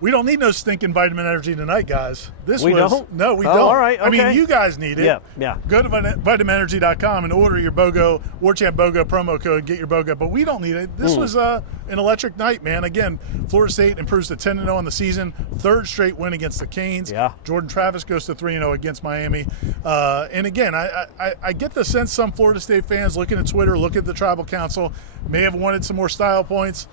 We don't need no stinking vitamin energy tonight, guys. We don't? No, we Oh, don't. all right, I mean, okay. you guys need it. Yeah. Go to vitaminenergy.com and order your BOGO, Warchant BOGO promo code and get your BOGO. But we don't need it. This was an electric night, man. Again, Florida State improves to 10-0 on the season. Third straight win against the Canes. Yeah. Jordan Travis goes to 3-0 against Miami. And again, I get the sense some Florida State fans looking at Twitter, looking at the Tribal Council, may have wanted some more style points.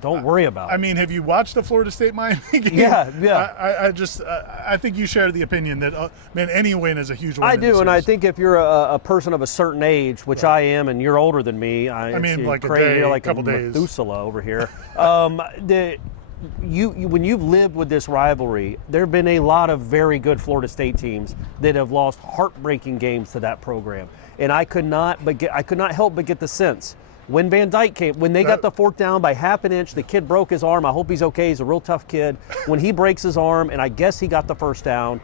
Don't worry about it. I mean, have you watched the Florida State Miami game? Yeah. I think you share the opinion that man, any win is a huge win. I do, and I think if you're a person of a certain age, which I am, and you're older than me, I mean, like crazy, a day, you're like couple days. Methuselah over here. When you've lived with this rivalry, there have been a lot of very good Florida State teams that have lost heartbreaking games to that program, and I could not help but get the sense. When Van Dyke came, when they got the fourth down by half an inch, the kid broke his arm. I hope he's okay. He's a real tough kid. When he breaks his arm, and I guess he got the first down,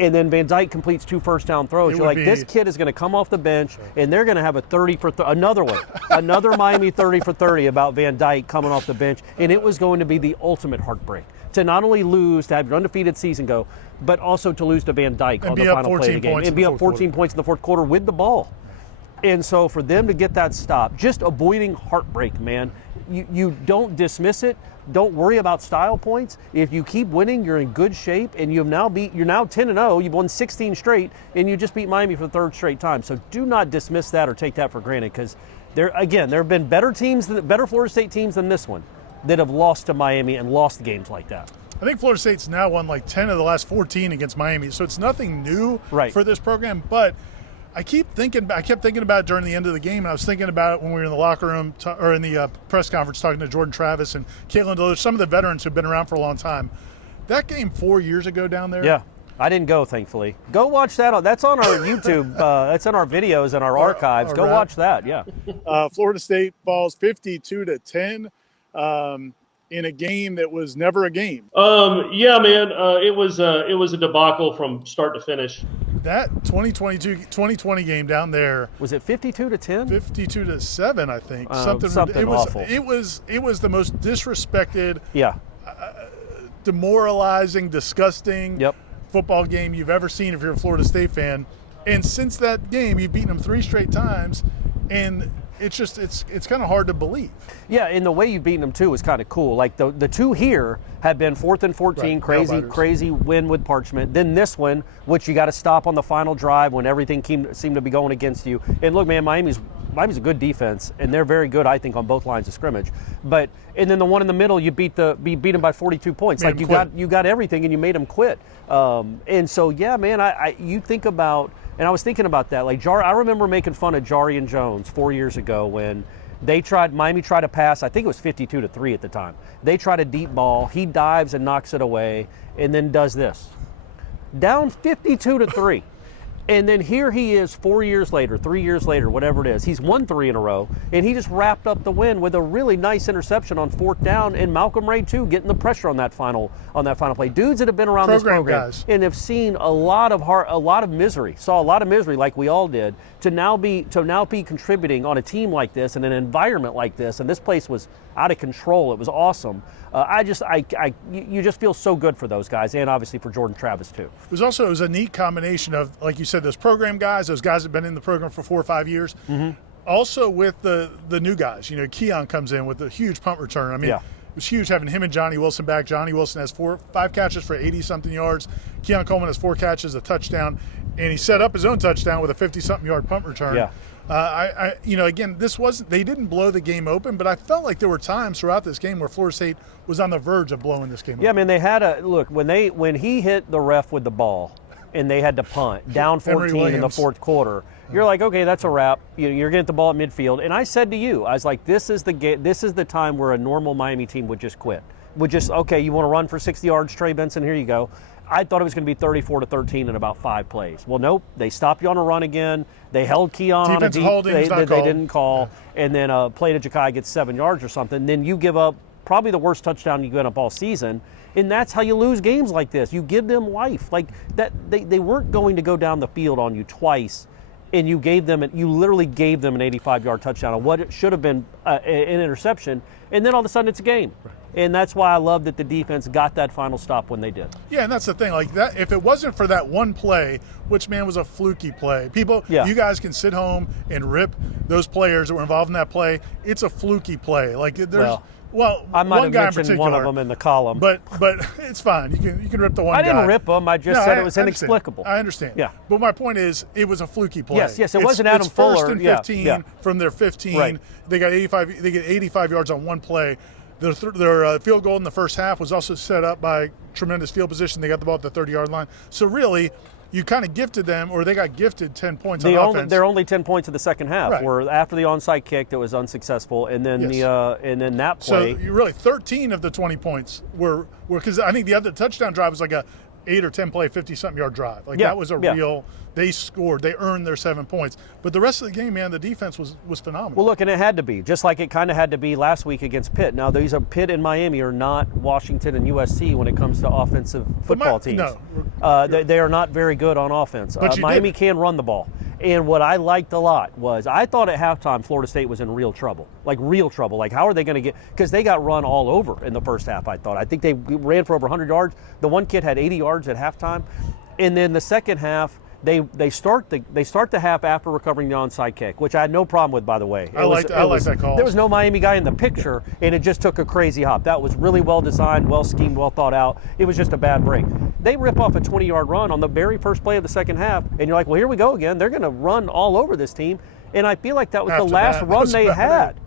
and then Van Dyke completes 2 first-down throws. You're like, this kid is going to come off the bench, and they're going to have a 30 for another one, another Miami 30 for 30 about Van Dyke coming off the bench, and it was going to be the ultimate heartbreak to not only lose, to have your undefeated season go, but also to lose to Van Dyke on the final play of the game and be up 14 points in the fourth quarter with the ball. And so for them to get that stop, just avoiding heartbreak, man, you don't dismiss it. Don't worry about style points. If you keep winning, you're in good shape, and you're now 10-0. You've won 16 straight, and you just beat Miami for the third straight time. So do not dismiss that or take that for granted, because there have been better Florida State teams than this one that have lost to Miami and lost games like that. I think Florida State's now won like 10 of the last 14 against Miami, so it's nothing new for this program, but I kept thinking about it during the end of the game, and I was thinking about it when we were in the locker room or in the press conference talking to Jordan Travis and Caitlin Deloach, some of the veterans who've been around for a long time. That game 4 years ago down there. Yeah, I didn't go, thankfully. Go watch that. That's on our YouTube. That's in our videos and our archives. Go watch that. Yeah. Florida State falls 52-10 in a game that was never a game. Yeah, man. It was a debacle from start to finish. That 2020 game down there, was it 52-10? 52-7, I think. Something awful. It was the most disrespected, yeah, demoralizing, disgusting football game you've ever seen if you're a Florida State fan. And since that game, you've beaten them 3 straight times, and it's kind of hard to believe. Yeah, and the way you've beaten them too is kind of cool. Like the two here have been 4th and 14, crazy win with Parchment. Then this one, which you got to stop on the final drive when everything seemed to be going against you. And look, man, Miami's a good defense, and they're very good, I think, on both lines of scrimmage. And then the one in the middle, you beat them by 42 points. Like you got everything, and you made them quit. And so yeah, man, you think about. And I was thinking about that. Like I remember making fun of Jarian Jones 4 years ago when Miami tried to pass. I think it was 52-3 at the time. They tried a deep ball. He dives and knocks it away, and then does this. Down 52-3. And then here he is 4 years later, 3 years later, whatever it is. He's won 3 in a row, and he just wrapped up the win with a really nice interception on 4th down, and Malcolm Ray too, getting the pressure on that final play. Dudes that have been around this program and have seen a lot of misery, saw a lot of misery like we all did, to now be contributing on a team like this in an environment like this, and this place was out of control. It was awesome. You just feel so good for those guys, and obviously for Jordan Travis too. It was a neat combination of, like you said, those program guys, those guys that have been in the program for 4 or 5 years. Mm-hmm. Also with the new guys. You know, Keon comes in with a huge punt return. I mean, it was huge having him and Johnny Wilson back. Johnny Wilson has 5 catches for 80-something yards. Keon Coleman has 4 catches, a touchdown, and he set up his own touchdown with a 50-something yard punt return. Yeah. Again, they didn't blow the game open, but I felt like there were times throughout this game where Florida State was on the verge of blowing this game open. Yeah, I mean, they had when he hit the ref with the ball and they had to punt down 14 in the fourth quarter, you're like, okay, that's a wrap. You're getting the ball at midfield. And I said to you, I was like, this is the time where a normal Miami team would just quit. Okay, you want to run for 60 yards, Trey Benson, here you go. I thought it was going to be 34-13 in about 5 plays. Well, nope. They stopped you on a run again. They held Keon on a deep. They didn't call. Yeah. And then a play to Ja'Kai gets 7 yards or something. Then you give up probably the worst touchdown you give up all season. And that's how you lose games like this. You give them life. Like that. They weren't going to go down the field on you twice and you literally gave them an 85-yard touchdown on what it should have been an interception, and then all of a sudden it's a game. Right. And that's why I love that the defense got that final stop when they did. Yeah, and that's the thing. Like that, if it wasn't for that one play, which man was a fluky play, you guys can sit home and rip those players that were involved in that play. It's a fluky play. Like there's. Well, I might one guy have mentioned one of them in the column, but it's fine. You can rip the one guy. I didn't rip them. I just said it was inexplicable. I understand. Yeah. But my point is, it was a fluky play. Yes. It wasn't Adam Fuller. First and 15 from their 15. Right. They got 85. They get 85 yards on one play. Their field goal in the first half was also set up by tremendous field position. They got the ball at the 30-yard line. So really, you kind of gifted them, or they got gifted 10 points on offense. They're only 10 points in the second half, where after the onside kick that was unsuccessful, and then and then that play. So really, 13 of the 20 points were because I think the other touchdown drive was like a 8 or 10 play, 50-something yard drive. Like that was a real. They scored. They earned their 7 points. But the rest of the game, man, the defense was phenomenal. Well, look, and it had to be, just like it kind of had to be last week against Pitt. Now, Pitt and Miami are not Washington and USC when it comes to offensive football teams. No. They are not very good on offense. But Miami can run the ball. And what I liked a lot was I thought at halftime Florida State was in real trouble. Like real trouble. Like how are they going to get – because they got run all over in the first half, I thought. I think they ran for over 100 yards. The one kid had 80 yards at halftime. And then the second half – They start the half after recovering the onside kick, which I had no problem with, by the way. I like that call. There was no Miami guy in the picture, and it just took a crazy hop. That was really well designed, well schemed, well thought out. It was just a bad break. They rip off a 20-yard run on the very first play of the second half, and you're like, well, here we go again. They're going to run all over this team, and I feel like that was the last run they had.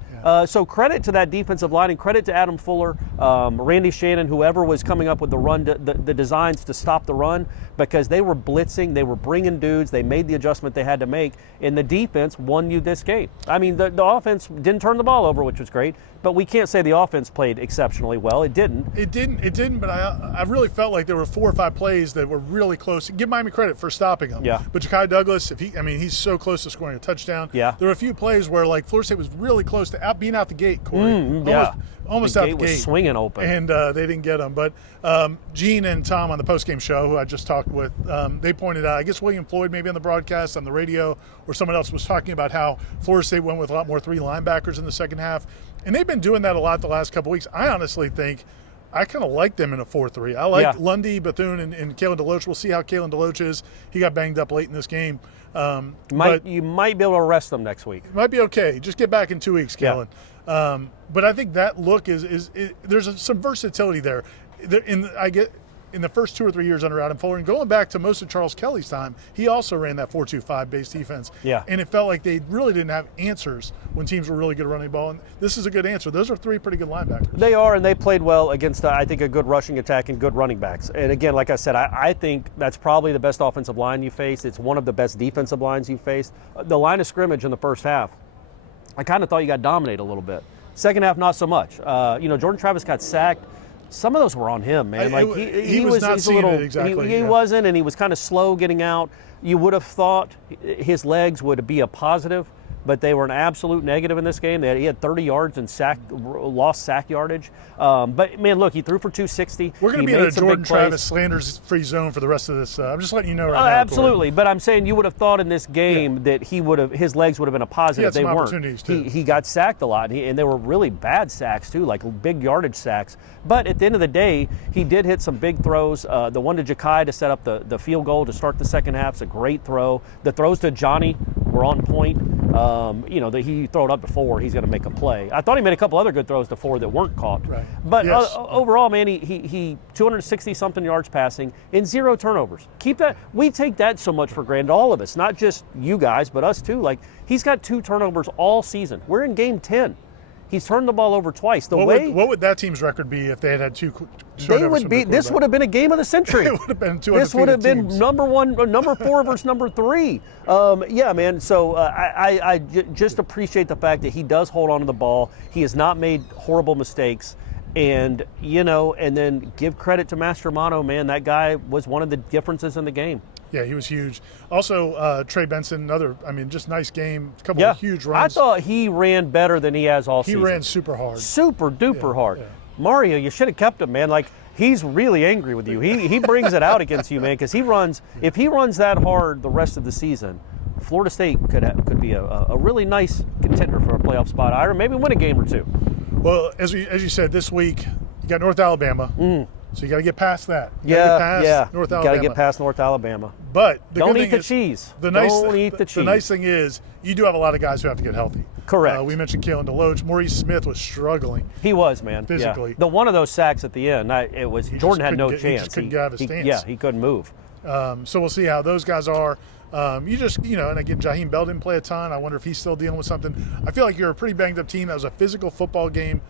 So credit to that defensive line, and credit to Adam Fuller, Randy Shannon, whoever was coming up with the run, the designs to stop the run, because they were blitzing, they were bringing dudes, they made the adjustment they had to make, and the defense won you this game. I mean, the offense didn't turn the ball over, which was great, but we can't say the offense played exceptionally well. It didn't. It didn't. But I really felt like there were 4 or 5 plays that were really close. Give Miami credit for stopping them. Yeah. But Ja'Kai Douglas, he's so close to scoring a touchdown. Yeah. There were a few plays where like Florida State was really close to being out the gate. Corey. Almost the out gate the gate. Was swinging open, and they didn't get them. But Gene and Tom on the postgame show, who I just talked with, they pointed out. I guess William Floyd, maybe on the broadcast, on the radio, or someone else was talking about how Florida State went with a lot more 3 linebackers in the second half. And they've been doing that a lot the last couple of weeks. I honestly think I kind of like them in a 4-3. I like Lundy, Bethune, and Kalen DeLoach. We'll see how Kalen DeLoach is. He got banged up late in this game. You might be able to arrest them next week. Might be okay. Just get back in 2 weeks, Kalen. Yeah. But I think that look is there's some versatility there. In the first 2 or 3 years under Adam Fuller, and going back to most of Charles Kelly's time, he also ran that 4-2-5 base defense. Yeah. And it felt like they really didn't have answers when teams were really good at running the ball. And this is a good answer. Those are 3 pretty good linebackers. They are, and they played well against, I think, a good rushing attack and good running backs. And again, like I said, I think that's probably the best offensive line you faced. It's one of the best defensive lines you faced. The line of scrimmage in the first half, I kind of thought you got dominated a little bit. Second half, not so much. Jordan Travis got sacked. Some of those were on him, man. Like he was not seeing it exactly. He wasn't, and he was kind of slow getting out. You would have thought his legs would be a positive, but they were an absolute negative in this game. He had 30 yards and lost sack yardage. But, man, look, he threw for 260. We're going to be in a Jordan Travis slanders-free zone for the rest of this. I'm just letting you know right now. Absolutely. Corey. But I'm saying you would have thought in this game that his legs would have been a positive. He had some weren't. Opportunities too. He got sacked a lot, and they were really bad sacks too, like big yardage sacks. But at the end of the day, he did hit some big throws. The one to Ja'Kai to set up the field goal to start the second half is a great throw. The throws to Johnny were on point. He threw it up to 4, he's going to make a play. I thought he made a couple other good throws to 4 that weren't caught. Right. But overall, man, he 260-something yards passing and 0 turnovers. Keep that. We take that so much for granted, all of us, not just you guys, but us too. Like, he's got 2 turnovers all season. We're in game 10. He's turned the ball over twice. What would that team's record be if they had 2 turnovers? This would have been a game of the century. It would have been 2 This would have been teams. number 4 versus number 3. Man. So I just appreciate the fact that he does hold on to the ball. He has not made horrible mistakes. And, and then give credit to Mastromanno, man. That guy was one of the differences in the game. Yeah, he was huge. Also, Trey Benson, just nice game. A couple of huge runs. I thought he ran better than he has all season. He ran super hard. Super duper hard. Yeah. Mario, you should have kept him, man. Like, he's really angry with you. He brings it out against you, man, because if he runs that hard the rest of the season, Florida State could be a really nice contender for a playoff spot. Ira, maybe win a game or two. Well, as you said, this week you got North Alabama, so you got to get past that. North Alabama. Got to get past North Alabama. But don't eat the cheese. Don't eat the cheese. The nice thing is you do have a lot of guys who have to get healthy. Correct. We mentioned Kalen DeLoach. Maurice Smith was struggling. He was, man. Physically. Yeah. The one of those sacks at the end, Jordan had no chance. He just couldn't get out of his stance. He couldn't move. So we'll see how those guys are. And again, Jaheim Bell didn't play a ton. I wonder if he's still dealing with something. I feel like you're a pretty banged up team. That was a physical football game,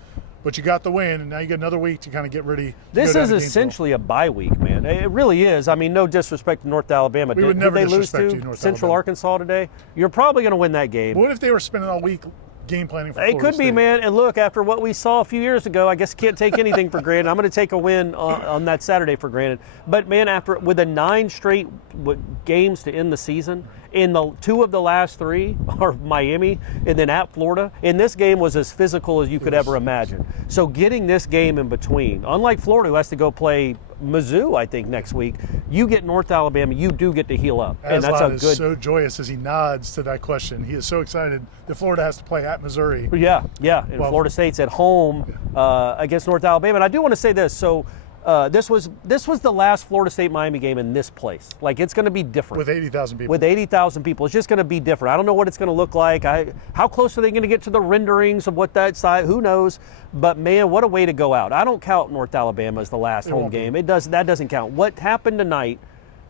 but you got the win, and now you get another week to kind of get ready. This is essentially a bye week, man. It really is. I mean, no disrespect to North Alabama. We would never did they lose disrespect to you, North Central Alabama. Arkansas today? You're probably going to win that game. But what if they were spending all week game planning for It Florida could be, State? man. And look, after what we saw a few years ago, I guess you can't take anything for granted. I'm going to take a win on that Saturday for granted. But, man, with 9 straight games to end the season, in the 2 of the last 3 are Miami and then at Florida, and this game was as physical as you could ever imagine. So getting this game in between, unlike Florida who has to go play Mizzou, I think, next week, you get North Alabama, you do get to heal up. And that's a is good. so joyous as he nods to that question. He is so excited that Florida has to play at Missouri. Yeah. And Florida State's at home against North Alabama. And I do want to say this. So this was the last Florida State-Miami game in this place. Like, it's going to be different. With 80,000 people. With 80,000 people. It's just going to be different. I don't know what it's going to look like. How close are they going to get to the renderings of what that side? Who knows? But, man, what a way to go out. I don't count North Alabama as the last home game. That doesn't count. What happened tonight,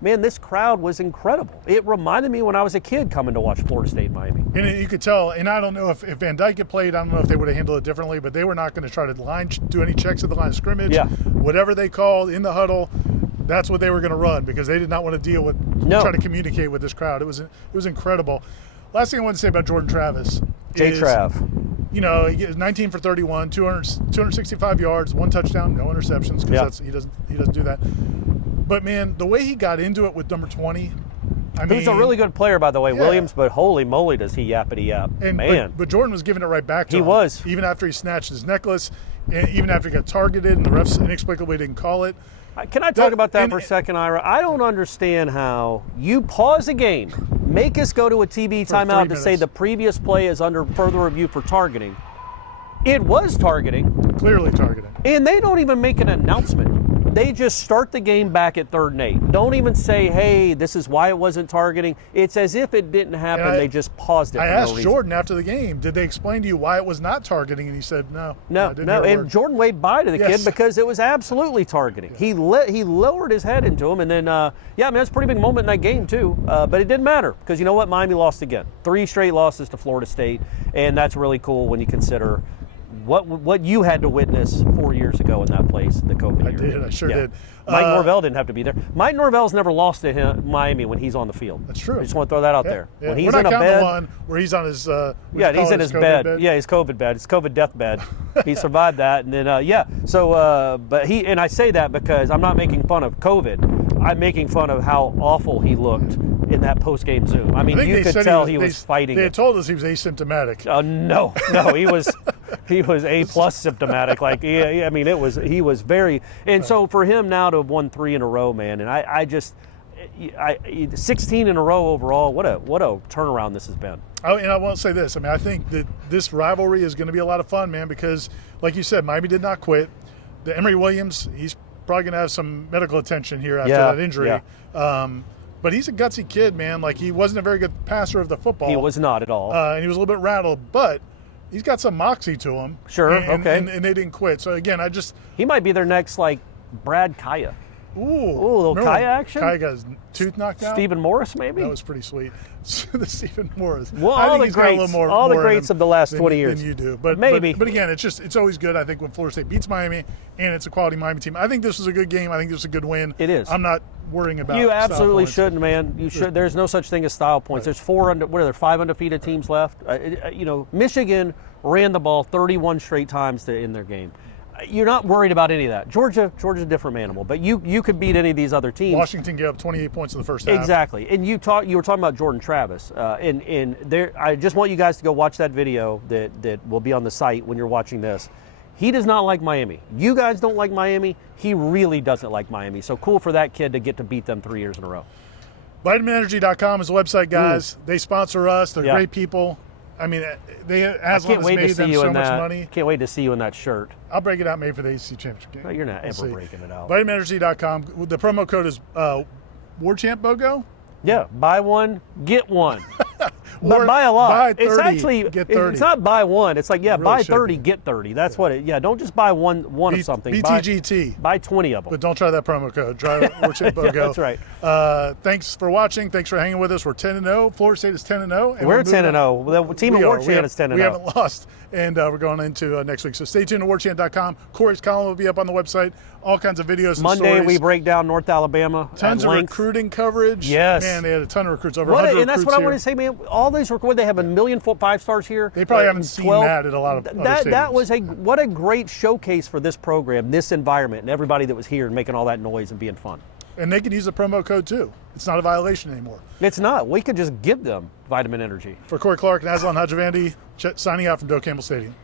man, this crowd was incredible. It reminded me when I was a kid coming to watch Florida State Miami. And you could tell, and I don't know if Van Dyke had played, I don't know if they would have handled it differently, but they were not going to try to do any checks at the line of scrimmage. Yeah. Whatever they called in the huddle, that's what they were going to run because they did not want to deal with try to communicate with this crowd. It was incredible. Last thing I want to say about Jordan Travis is, Trav. You know, he is 19 for 31, 265 yards, 1 touchdown, no interceptions because he doesn't do that. But, man, the way he got into it with number 20, He's a really good player, by the way, Williams, but holy moly does he yappity yap. Man. But Jordan was giving it right back to him. He was. Even after he snatched his necklace, and even after he got targeted and the refs inexplicably didn't call it. Can I talk about that for a second, Ira? I don't understand how you pause a game, make us go to a TV timeout to say the previous play is under further review for targeting. It was targeting. Clearly targeting. And they don't even make an announcement. They just start the game back at 3rd and 8. Don't even say, hey, this is why it wasn't targeting. It's as if it didn't happen. They just paused it. I asked Jordan after the game, did they explain to you why it was not targeting? And he said, no. No. And Jordan waved bye to the kid because it was absolutely targeting. Yeah. He lowered his head into him. And then, that's a pretty big moment in that game, too. But it didn't matter because you know what? Miami lost again. 3 straight losses to Florida State. And that's really cool when you consider what you had to witness 4 years ago in that place, the COVID year. I sure did. Mike Norvell didn't have to be there. Mike Norvell's never lost to Miami when he's on the field. That's true. I just want to throw that out there. Yeah. When he's We're in not a counting bed, the one where he's on his he's in his bed. Yeah, his COVID bed. His COVID death bed. He survived that, and then So, but he and I say that because I'm not making fun of COVID. I'm making fun of how awful he looked in that post-game Zoom. I mean, you could tell he was fighting. They had told us he was asymptomatic. No, he was A+ symptomatic. Like, he was very. And so for him now to have won 3 in a row, man, and I 16 in a row overall. What a turnaround this has been. Oh, and I want to say this. I mean, I think that this rivalry is going to be a lot of fun, man, because like you said, Miami did not quit. The Emory Williams, he's probably going to have some medical attention here after that injury. Yeah. But he's a gutsy kid, man. Like, he wasn't a very good passer of the football. He was not at all. And he was a little bit rattled, but he's got some moxie to him. Sure, okay. And they didn't quit. So, again, he might be their next, like, Brad Kaya. Ooh, a little Kaya action? Kaya got his tooth knocked out? Stephen Morris, maybe? That was pretty sweet. The Stephen Morris. Well, all the greats of the last 20 years. Than you do. But maybe. But again, it's always good, I think, when Florida State beats Miami, and it's a quality Miami team. I think this was a good game. I think this was a good win. It is. I'm not worrying about You absolutely shouldn't, man. You should. There's no such thing as style points. Right. There's 5 undefeated teams left. Michigan ran the ball 31 straight times to end their game. You're not worried about any of that. Georgia's a different animal, but you could beat any of these other teams. Washington gave up 28 points in the first half. Exactly. And you were talking about Jordan Travis. And there, I just want you guys to go watch that video that will be on the site when you're watching this. He does not like Miami. You guys don't like Miami. He really doesn't like Miami. So cool for that kid to get to beat them 3 years in a row. VitaminEnergy.com is the website, guys. They sponsor us. They're great people. I mean, Aslan has made them so much money. Can't wait to see you in that shirt. I'll break it out made for the ACC Championship game. No, you're not ever breaking it out. VitaminEnergy.com. The promo code is Warchant BOGO. Yeah, buy one, get one. But buy a lot. Buy 30, it's actually get 30. It's not buy one. It's like, really buy 30, get 30. That's what it. Yeah, don't just buy one of something. BTGT. Buy 20 of them. But don't try that promo code. Try Warchant BOGO. Yeah, that's right. Thanks for watching. Thanks for hanging with us. We're 10-0. Florida State is 10-0. We're 10-0. The team at Warchant is 10-0. We haven't lost, and we're going into next week. So stay tuned to Warchant.com. Corey's column will be up on the website. All kinds of videos and Monday stories. we break down North Alabama. Tons of recruiting coverage. Yes. Man, they had a ton of recruits. Over 100 and that's what I want to say, man. All these recruits, they have a million 5-stars here. They probably haven't seen that at a lot of other stadiums. That was what a great showcase for this program, this environment, and everybody that was here and making all that noise and being fun. And they can use the promo code too. It's not a violation anymore. It's not. We could just give them Vitamin Energy. For Corey Clark and Aslan Hajavandi, signing out from Doak Campbell Stadium.